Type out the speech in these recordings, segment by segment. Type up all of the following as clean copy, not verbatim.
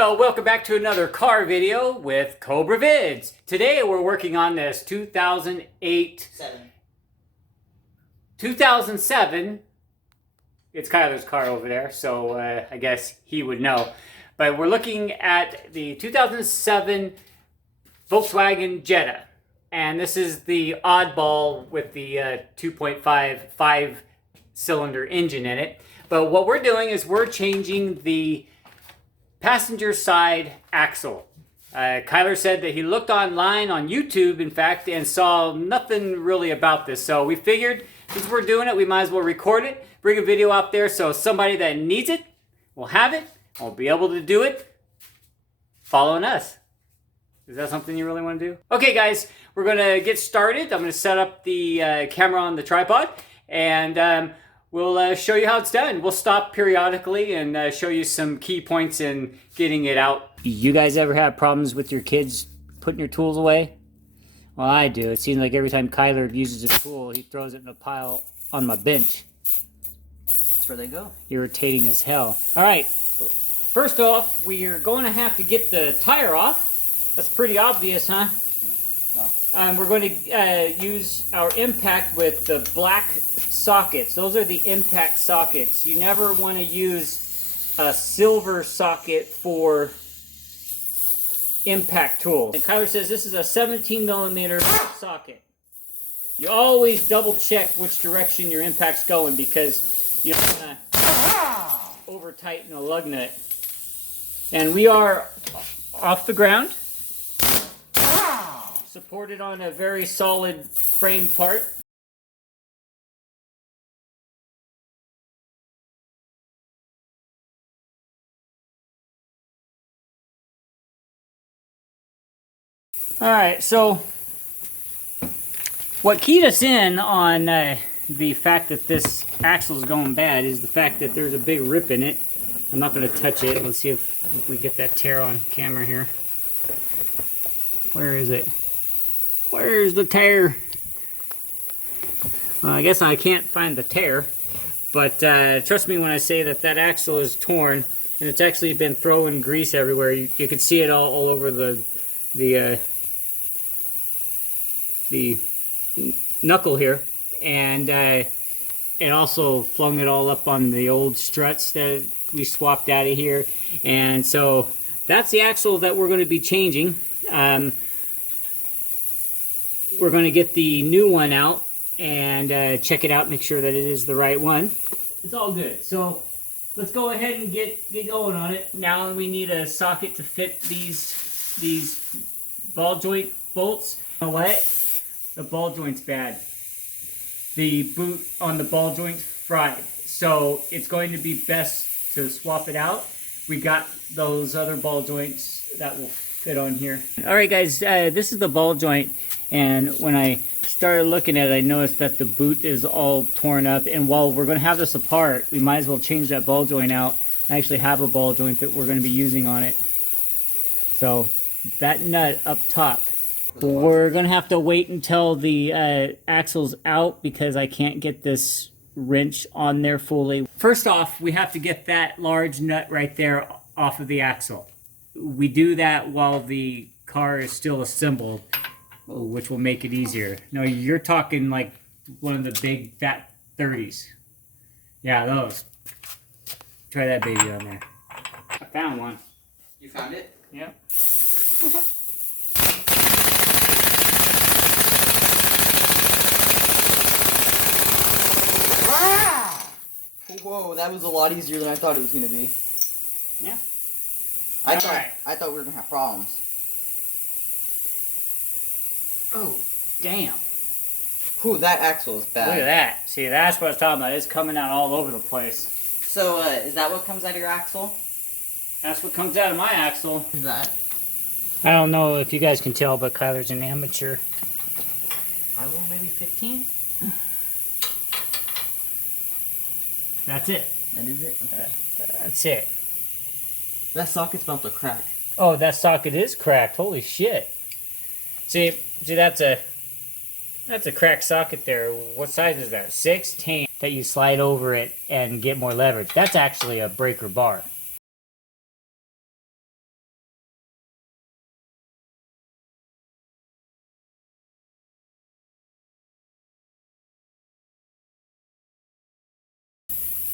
Well, welcome back to another car video with Cobra Vids. Today we're working on this 2007. It's Kyler's car over there, so I guess he would know. But we're looking at the 2007 Volkswagen Jetta. And this is the oddball with the 2.5 5-cylinder engine in it. But what we're doing is we're changing the passenger side axle. Kyler said that he looked online on YouTube, in fact, and saw nothing really about this. So we figured, since we're doing it, we might as well record it, bring a video out there so somebody that needs it will have it, and will be able to do it following us. Is that something you really want to do? Okay, guys, we're going to get started. I'm going to set up the camera on the tripod, and we'll show you how it's done. We'll stop periodically and show you some key points in getting it out. You guys ever have problems with your kids putting your tools away? Well, I do. It seems like every time Kyler uses a tool, he throws it in a pile on my bench. That's where they go. Irritating as hell. All right. First off, we are going to have to get the tire off. That's pretty obvious, huh? No. We're going to use our impact with the black sockets. Those are the impact sockets. You never want to use a silver socket for impact tools. And Kyler says this is a 17mm socket. You always double check which direction your impact's going because you don't want to over tighten a lug nut. And we are off the ground, supported on a very solid frame part. Alright, so what keyed us in on the fact that this axle is going bad is the fact that there's a big rip in it. I'm not going to touch it. Let's see if we get that tear on camera here. Where is it? Where's the tear? Well, I guess I can't find the tear, but trust me when I say that that axle is torn, and it's actually been throwing grease everywhere. You can see it all over the knuckle here, and it also flung it all up on the old struts that we swapped out of here. And so that's the axle that we're going to be changing. We're going to get the new one out and check it out, make sure that it is the right one. It's all good. So let's go ahead and get going on it. Now we need a socket to fit these ball joint bolts. You know what? The ball joint's bad. The boot on the ball joint's fried. So it's going to be best to swap it out. We got those other ball joints that will fit on here. Alright guys, this is the ball joint, and when I started looking at it, I noticed that the boot is all torn up, and while we're going to have this apart, we might as well change that ball joint out. I actually have a ball joint that we're going to be using on it. So that nut up top, we're going to have to wait until the axle's out because I can't get this wrench on there fully. First off, we have to get that large nut right there off of the axle. We do that while the car is still assembled, which will make it easier. No, you're talking like one of the big fat 30s. Yeah, those. Try that baby on there. I found one. You found it? Yep. Whoa, that was a lot easier than I thought it was going to be. Yeah. I thought we were going to have problems. Oh, damn. Whew, that axle is bad. Look at that. See, that's what I was talking about. It's coming out all over the place. So, is that what comes out of your axle? That's what comes out of my axle. Is that? I don't know if you guys can tell, but Kyler's an amateur. I don't know, maybe 15? That's it. That is it? Okay. That's it. That socket's about to crack. Oh, that socket is cracked. Holy shit. See, that's a cracked socket there. What size is that? 6/10. That you slide over it and get more leverage. That's actually a breaker bar.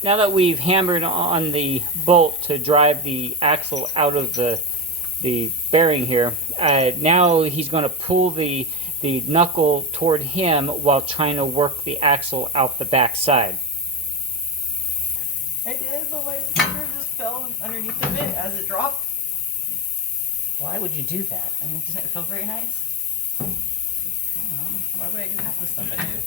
now that we've hammered on the bolt to drive the axle out of the bearing here, now he's going to pull the knuckle toward him while trying to work the axle out the back side. I did, but my finger just fell underneath of it as it dropped. Why would you do that? I mean, doesn't it feel very nice? I don't know. Why would I do half the stuff I do?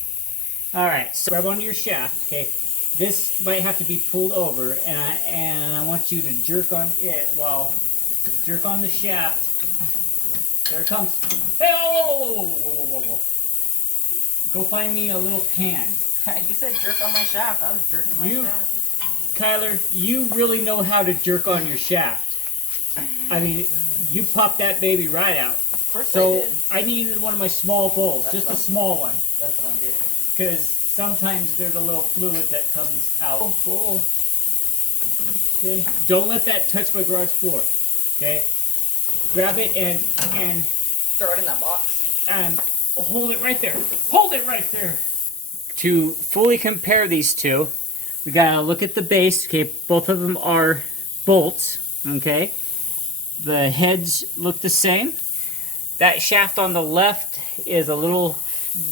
All right, so grab onto your shaft. Okay, this might have to be pulled over, and I want you to jerk on it while jerk on the shaft. There it comes. Hey, whoa. Go find me a little pan. You said jerk on my shaft. I was jerking my shaft. Kyler, you really know how to jerk on your shaft. I mean, you popped that baby right out. Of course so I did. I needed one of my small bowls, just a small one. That's what I'm getting. Because sometimes there's a little fluid that comes out. Whoa. Okay. Don't let that touch my garage floor. Okay. Grab it and Throw it in that box. And hold it right there. Hold it right there. To fully compare these two, we gotta look at the base. Okay, both of them are bolts. Okay, the heads look the same. That shaft on the left is a little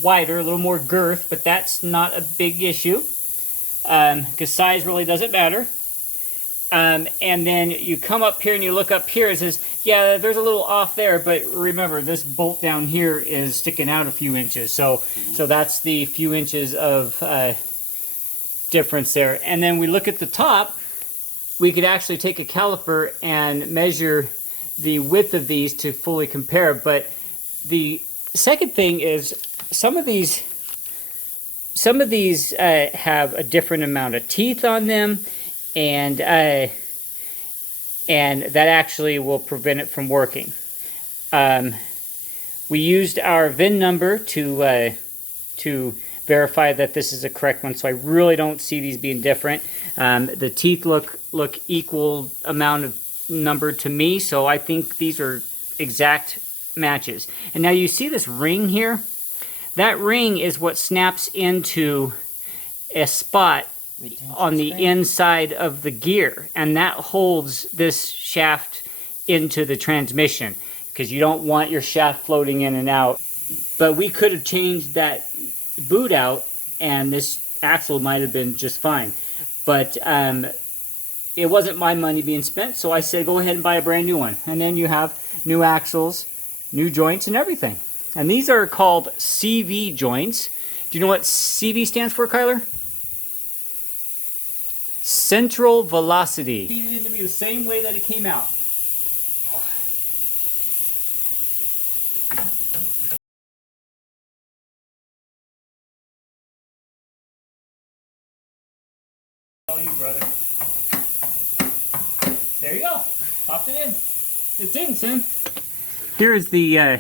wider, a little more girth, but that's not a big issue because size really doesn't matter. And then you come up here and you look up here, it says, yeah, there's a little off there, but remember, this bolt down here is sticking out a few inches. So that's the few inches of difference there. And then we look at the top, we could actually take a caliper and measure the width of these to fully compare. But the second thing is some of these have a different amount of teeth on them. And that actually will prevent it from working. We used our VIN number to verify that this is a correct one, so I really don't see these being different. The teeth look equal amount of number to me, so I think these are exact matches. And now you see this ring here? That ring is what snaps into a spot on the inside of the gear, and that holds this shaft into the transmission because you don't want your shaft floating in and out. But we could have changed that boot out and this axle might have been just fine, but it wasn't my money being spent, so I said go ahead and buy a brand new one, and then you have new axles, new joints, and everything. And these are called CV joints. Do you know what CV stands for, Kyler? Central velocity. Needed it to be the same way that it came out. Tell you, brother. There you go. Popped it in. It's in, son. Here is the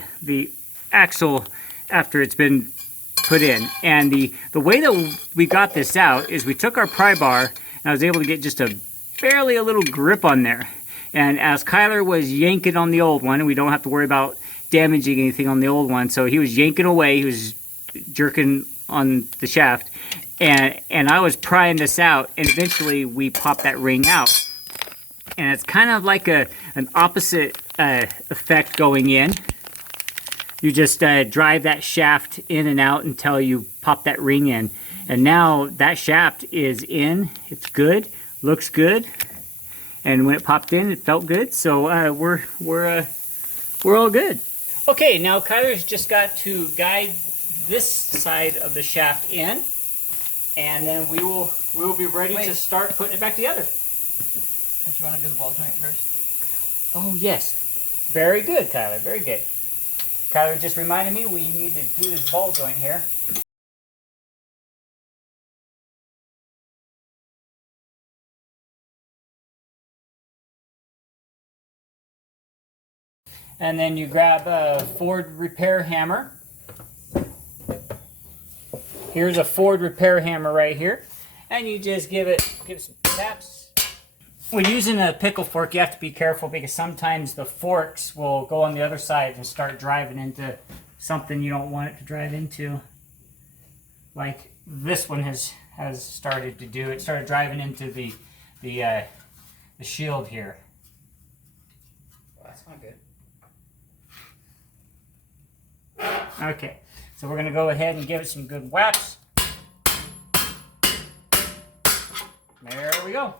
axle after it's been put in, and the way that we got this out is we took our pry bar. I was able to get just barely a little grip on there. And as Kyler was yanking on the old one, and we don't have to worry about damaging anything on the old one, so he was yanking away, he was jerking on the shaft, and I was prying this out, and eventually we popped that ring out. And it's kind of like an opposite effect going in. You just drive that shaft in and out until you pop that ring in. And now that shaft is in, it's good, looks good, and when it popped in, it felt good. So we're all good. Okay, now Kyler's just got to guide this side of the shaft in, and then we will be ready to start putting it back together. Don't you want to do the ball joint first? Oh yes, very good, Kyler, very good. Kyler just reminded me we need to do this ball joint here. And then you grab a Ford repair hammer. Here's a Ford repair hammer right here. And you just give it some taps. When using a pickle fork, you have to be careful because sometimes the forks will go on the other side and start driving into something you don't want it to drive into. like this one has started to do. It started driving into the shield here. Well, that's not good. Okay, so we're going to go ahead and give it some good whaps. There we go.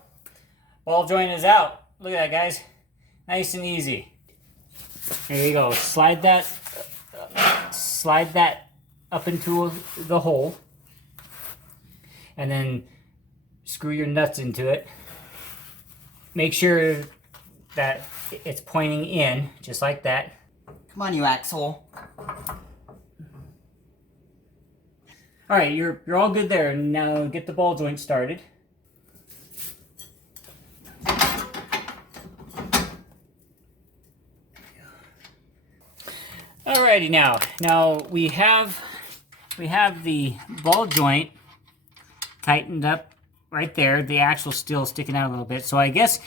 Ball joint is out. Look at that, guys. Nice and easy. There you go. Slide that up into the hole, and then screw your nuts into it. Make sure that it's pointing in, just like that. Come on, you axle. All right, you're all good there. Now get the ball joint started. Alrighty, now we have the ball joint tightened up right there. The axle's still sticking out a little bit. So I guess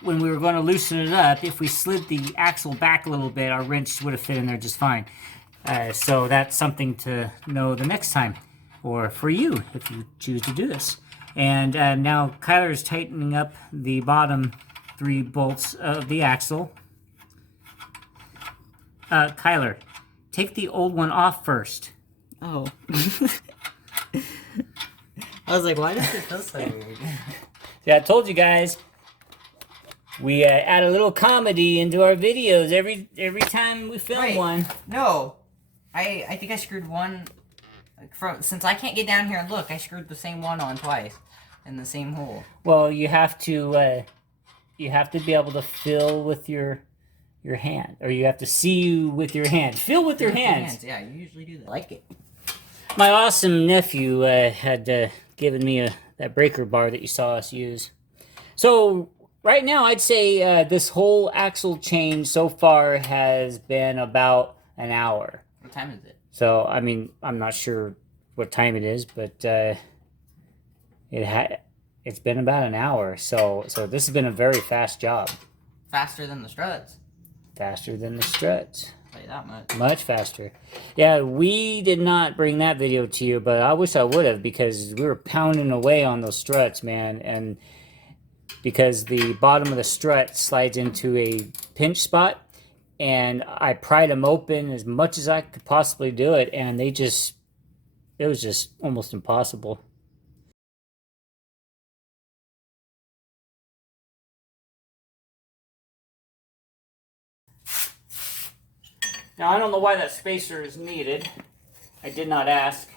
when we were going to loosen it up, if we slid the axle back a little bit, our wrench would have fit in there just fine. So that's something to know the next time, or for you if you choose to do this. And now Kyler is tightening up the bottom 3 bolts of the axle. Kyler, take the old one off first. Oh. I was like, why does it feel so weird? Yeah, I told you guys. We add a little comedy into our videos every time we film one. No. I think I screwed one since I can't get down here and look, I screwed the same one on twice in the same hole. Well, you have to be able to fill with your hand, or you have to see with your hands. Feel with your hands. Yeah, you usually do that. I like it. My awesome nephew had given me that breaker bar that you saw us use. So right now, I'd say this whole axle change so far has been about an hour. What time is it? So, I mean, I'm not sure what time it is, but it's been about an hour. So this has been a very fast job. Faster than the struts. Faster than the struts. I'll tell you that much. Much faster. Yeah, we did not bring that video to you, but I wish I would have, because we were pounding away on those struts, man. And because the bottom of the strut slides into a pinch spot, and I pried them open as much as I could possibly do it, and it was just almost impossible. Now, I don't know why that spacer is needed. I did not ask.